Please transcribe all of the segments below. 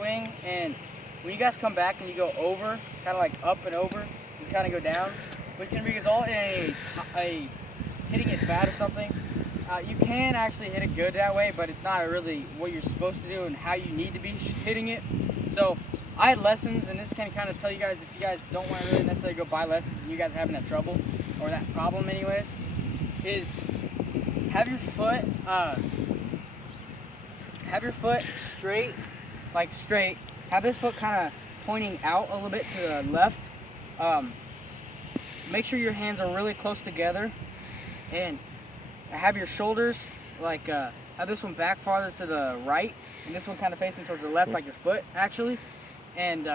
swing, and when you guys come back and you go over, kind of like up and over, you kind of go down, which can result in a hitting it fat or something. You can actually hit it good that way, but it's not really what you're supposed to do and how you need to be hitting it. So I had lessons, and this can kind of tell you guys, if you guys don't want to really necessarily go buy lessons and you guys are having that trouble, or that problem anyways, is have your foot straight, like straight. Have this foot kind of pointing out a little bit to the left. Make sure your hands are really close together, and have your shoulders like have this one back farther to the right, and this one kind of facing towards the left, like your foot actually. And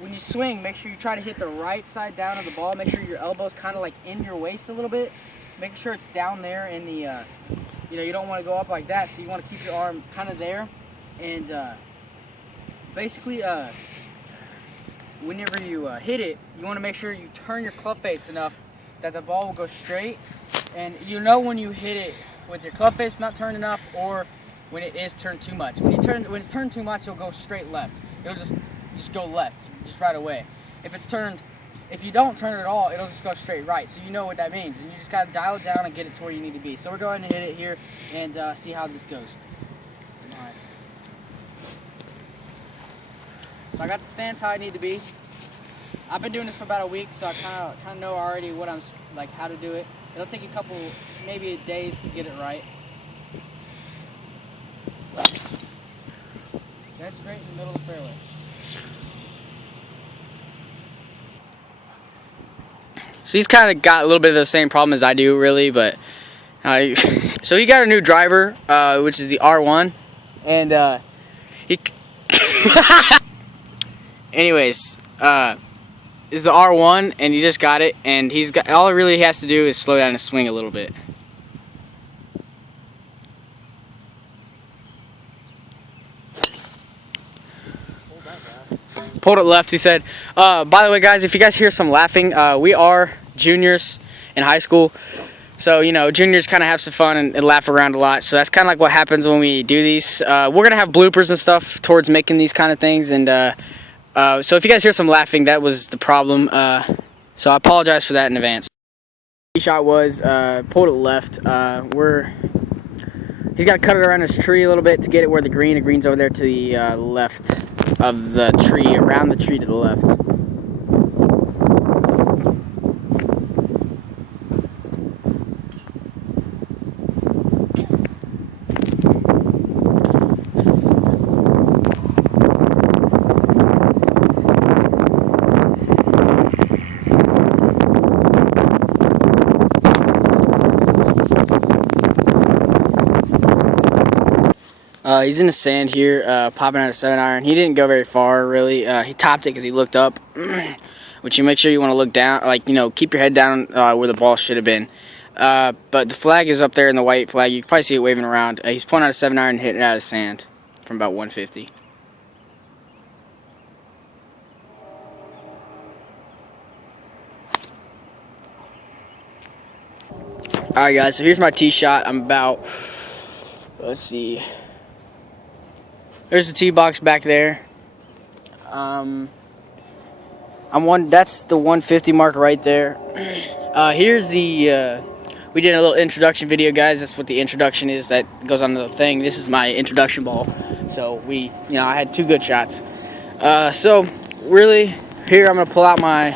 when you swing, make sure you try to hit the right side down of the ball. Make sure your elbow's kind of like in your waist a little bit. Make sure it's down there in the you don't want to go up like that, so you want to keep your arm kind of there. And basically whenever you hit it, you want to make sure you turn your club face enough that the ball will go straight. And you know when you hit it with your club face not turned enough, or when it is turned too much. When it's turned too much, it'll go straight left. It'll just go left, just right away. If you don't turn it at all, it'll just go straight right. So you know what that means, and you just gotta dial it down and get it to where you need to be. So we're going to hit it here and see how this goes. All right. So I got the stance how I need to be. I've been doing this for about a week, so I kind of know already what I'm like, how to do it. It'll take a couple, maybe days to get it right. Dead straight in the middle of the fairway. So he's kind of got a little bit of the same problem as I do, really, but so he got a new driver, which is the R1, and he anyways, is the R1, and he just got it, and he's got, all he really has to do is slow down his swing a little bit. Pulled it left, he said. By the way, guys, if you guys hear some laughing, we are juniors in high school, so juniors kind of have some fun and laugh around a lot. So that's kind of like what happens when we do these. We're gonna have bloopers and stuff towards making these kind of things, and so if you guys hear some laughing, that was the problem. So I apologize for that in advance. The shot was pulled it left. He's got to cut it around his tree a little bit to get it where the green's over there to the left of the tree, around the tree to the left. He's in the sand here, popping out a 7-iron. He didn't go very far, really. He topped it because he looked up, which you make sure you want to look down, like, keep your head down where the ball should have been. But the flag is up there in the white flag. You can probably see it waving around. He's pulling out a 7-iron and hitting it out of the sand from about 150. Alright, guys, so here's my tee shot. I'm about, let's see. There's the tee box back there. That's the 150 mark right there. Here's the we did a little introduction video, guys. That's what the introduction is that goes on the thing. This is my introduction ball. So I had 2 good shots. So really here I'm gonna pull out my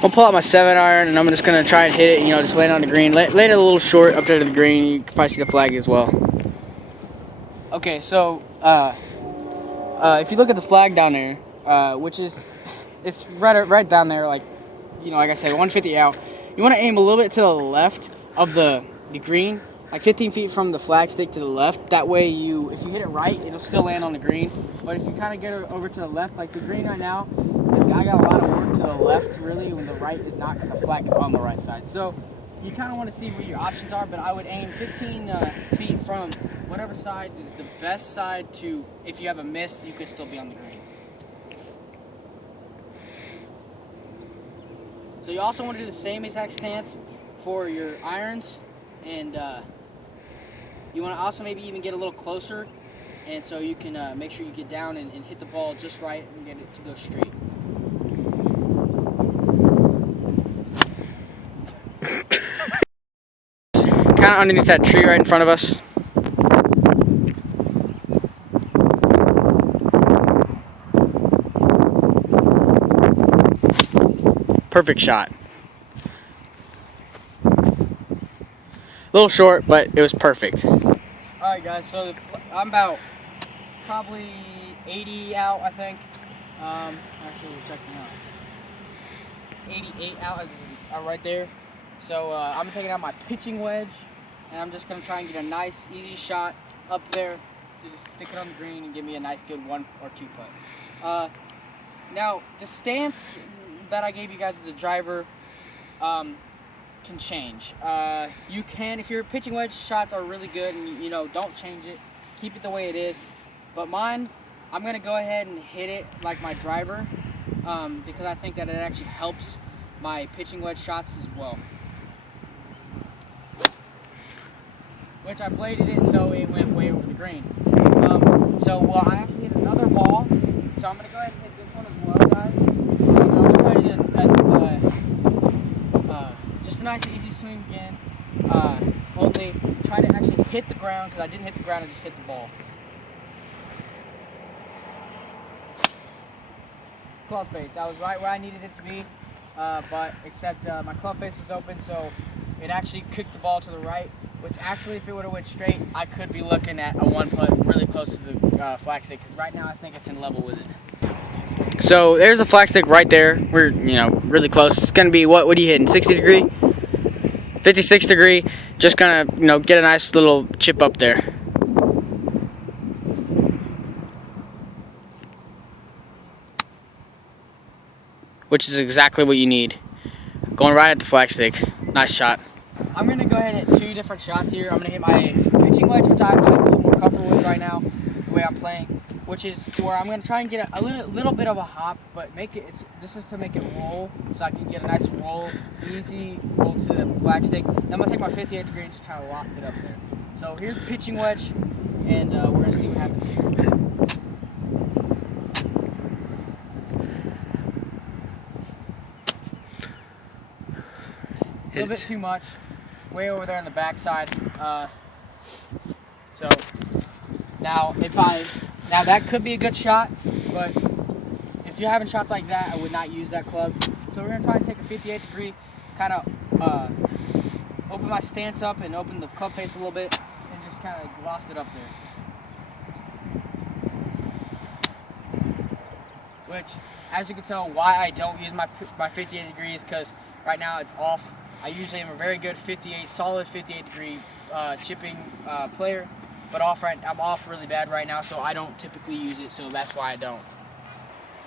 7-iron, and I'm just gonna try and hit it, just land on the green. Land it a little short up there to the green. You can probably see the flag as well. Okay, so if you look at the flag down there, which is, it's right down there, like I said, 150 out. You want to aim a little bit to the left of the green, like 15 feet from the flag stick to the left. That way, if you hit it right, it'll still land on the green. But if you kind of get it over to the left, like the green right now, I got a lot of work to the left, really, when the right is not, because the flag is on the right side. So you kind of want to see what your options are, but I would aim 15 feet from whatever side is the best side to, if you have a miss, you could still be on the green. So you also want to do the same exact stance for your irons, and you want to also maybe even get a little closer and so you can make sure you get down and hit the ball just right and get it to go straight. Kind of underneath that tree right in front of us. Perfect shot. A little short, but it was perfect. Alright guys, so I'm about probably 80 out, I think. Actually, we'll check me out. 88 out is right there. So I'm taking out my pitching wedge, and I'm just going to try and get a nice, easy shot up there to just stick it on the green and give me a nice, good 1 or 2 putt. Now, the stance that I gave you guys with the driver can change. You can, if your pitching wedge shots are really good, and you know, don't change it, keep it the way it is. But mine, I'm going to go ahead and hit it like my driver because I think that it actually helps my pitching wedge shots as well. Which I bladed it so it went way over the green. Well, I actually hit another ball, so I'm going to go ahead and hit this one as well, guys. I'm going to go ahead and just a nice easy swing again. Only try to actually hit the ground, because I didn't hit the ground, I just hit the ball. Club face, that was right where I needed it to be, but except my club face was open, so it actually kicked the ball to the right, which actually, if it would have went straight, I could be looking at a 1 putt really close to the flag stick, because right now I think it's in level with it. So there's the flag stick right there. We're, you know, really close. It's gonna be what are you hitting? 60 degree? 56 degree. Just gonna, you know, get a nice little chip up there. Which is exactly what you need. Going right at the flag stick. Nice shot. I'm going to go ahead and hit 2 different shots here. I'm going to hit my pitching wedge, which I feel a little more comfortable with right now, the way I'm playing, which is where I'm going to try and get a little bit of a hop, but this is to make it roll, so I can get a nice roll, easy roll to the flag stick. Then I'm going to take my 58 degree and just try to loft it up there. So here's the pitching wedge, and we're going to see what happens here. A little bit too much, way over there on the backside. So now that could be a good shot, but if you're having shots like that, I would not use that club. So we're gonna try and take a 58 degree, kind of open my stance up and open the club face a little bit, and just kind of loft it up there. Which, as you can tell, why I don't use my 58 degrees, because right now it's off. I usually am a very good solid 58 degree chipping player, but I'm off really bad right now, so I don't typically use it, so that's why I don't.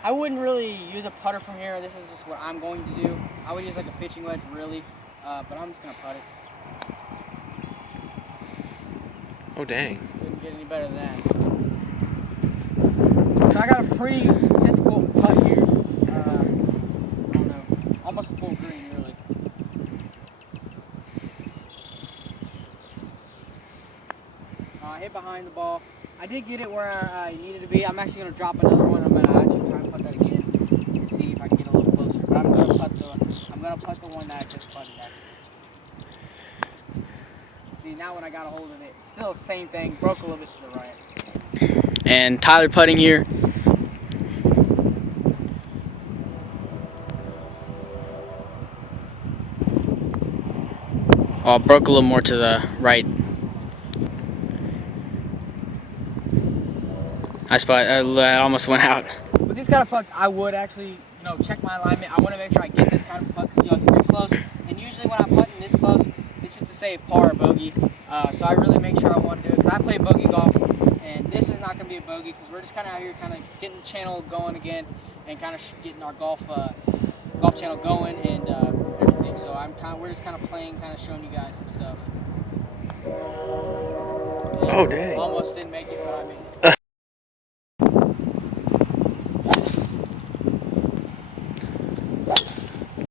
I wouldn't really use a putter from here. This is just what I'm going to do. I would use like a pitching wedge, really, but I'm just going to putt it. Oh, dang. Couldn't get any better than that. So I got a pretty difficult putt here. I don't know, almost a full green, really. I hit behind the ball. I did get it where I needed to be. I'm actually going to drop another one. I'm going to actually try and putt that again and see if I can get a little closer. But I'm going to putt the one that I just putted at. See, now when I got a hold of it, still the same thing. Broke a little bit to the right. And Tyler putting here. Oh, broke a little more to the right. I spot. I almost went out. With these kind of putts, I would actually, check my alignment. I want to make sure I get this kind of putt because it's very close. And usually when I'm putting this close, this is to save par or bogey. So I really make sure I want to do it because I play bogey golf, and this is not going to be a bogey because we're just kind of out here, kind of getting the channel going again, and kind of getting our golf channel going and everything. So we're just kind of playing, kind of showing you guys some stuff. And oh dang! Almost didn't make it.